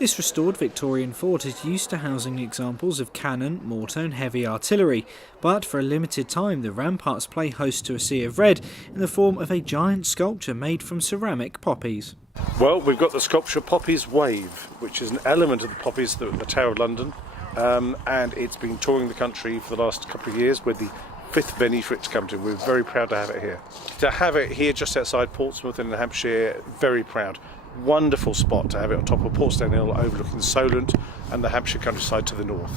This restored Victorian fort is used to housing examples of cannon, mortar and heavy artillery, but for a limited time the ramparts play host to a sea of red in the form of a giant sculpture made from ceramic poppies. Well, we've got the sculpture Poppies Wave, which is an element of the poppies at the Tower of London, and it's been touring the country for the last couple of years with the 5th venue for it to come to. We're very proud to have it here. To have it here just outside Portsmouth in Hampshire, very proud. Wonderful spot to have it on top of Portsmouth Hill overlooking Solent and the Hampshire countryside to the north.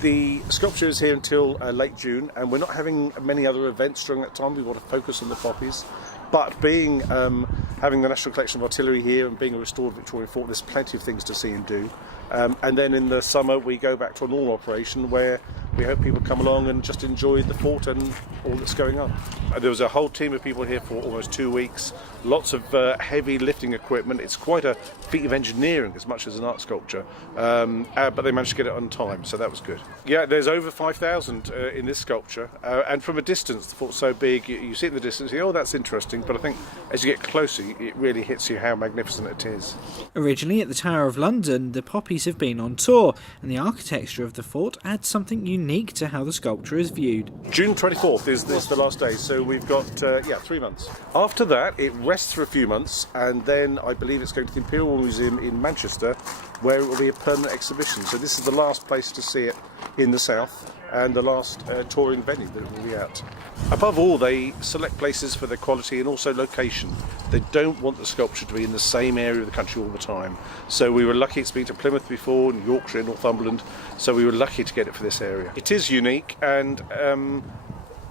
The sculpture is here until late June, and we're not having many other events during that time. We want to focus on the poppies. But being having the National Collection of Artillery here and being a restored Victorian fort, there's plenty of things to see and do. And then in the summer we go back to a normal operation where we hope people come along and just enjoy the fort and all that's going on. There was a whole team of people here for almost 2 weeks, lots of heavy lifting equipment. It's quite a feat of engineering as much as an art sculpture, but they managed to get it on time, so that was good. Yeah, there's over 5,000 in this sculpture, and from a distance the fort's so big, you see it in the distance, you think, oh, that's interesting, but I think as you get closer it really hits you how magnificent it is. Originally at the Tower of London, the poppies have been on tour, and the architecture of the fort adds something unique to how the sculpture is viewed. June 24th is the last day, so we've got 3 months. After that it rests for a few months, and then I believe it's going to the Imperial Museum in Manchester, where it will be a permanent exhibition. So this is the last place to see it in the south and the last touring venue that it will be at. Above all, they select places for their quality and also location. They don't want the sculpture to be in the same area of the country all the time. So we were lucky, it's been to Plymouth before, and Yorkshire, Northumberland, so we were lucky to get it for this area. It is unique, and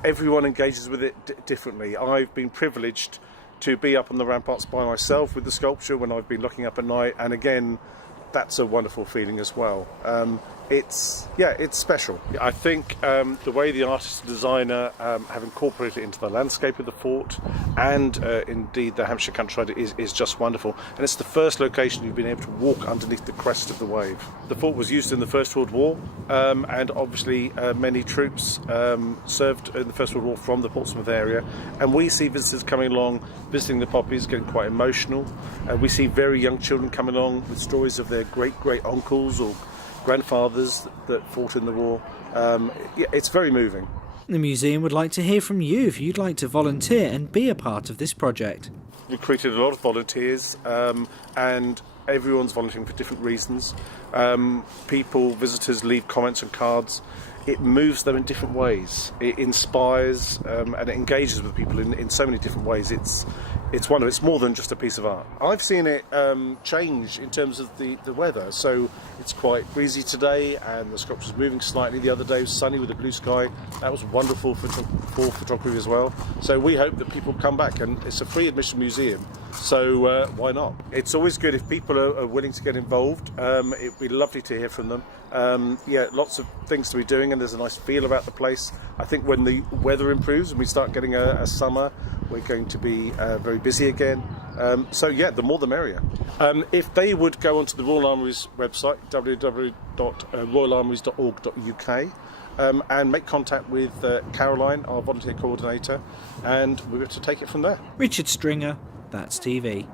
everyone engages with it differently. I've been privileged to be up on the ramparts by myself with the sculpture when I've been looking up at night, and again, that's a wonderful feeling as well. It's special. I think the way the artist and designer have incorporated it into the landscape of the fort and indeed the Hampshire countryside is just wonderful. And it's the first location you've been able to walk underneath the crest of the wave. The fort was used in the First World War, and obviously many troops served in the First World War from the Portsmouth area. And we see visitors coming along, visiting the poppies, getting quite emotional. We see very young children coming along with stories of their great uncles or grandfathers that fought in the war. It's very moving. The museum would like to hear from you if you'd like to volunteer and be a part of this project. Recruited a lot of volunteers, and everyone's volunteering for different reasons. Visitors leave comments and cards. It moves them in different ways. It inspires and it engages with people in so many different ways. It's wonderful. It's more than just a piece of art. I've seen it change in terms of the weather. So it's quite breezy today, and the sculpture's moving slightly. The other day was sunny with a blue sky. That was wonderful for photography as well. So we hope that people come back, and it's a free admission museum. So why not? It's always good if people are willing to get involved. It'd be lovely to hear from them. Lots of things to be doing, and there's a nice feel about the place. I think when the weather improves and we start getting a summer, we're going to be very busy again. The more the merrier. If they would go onto the Royal Armoury's website, www.royalarmouries.org.uk, and make contact with Caroline, our volunteer coordinator, and we're going to take it from there. Richard Stringer, That's TV.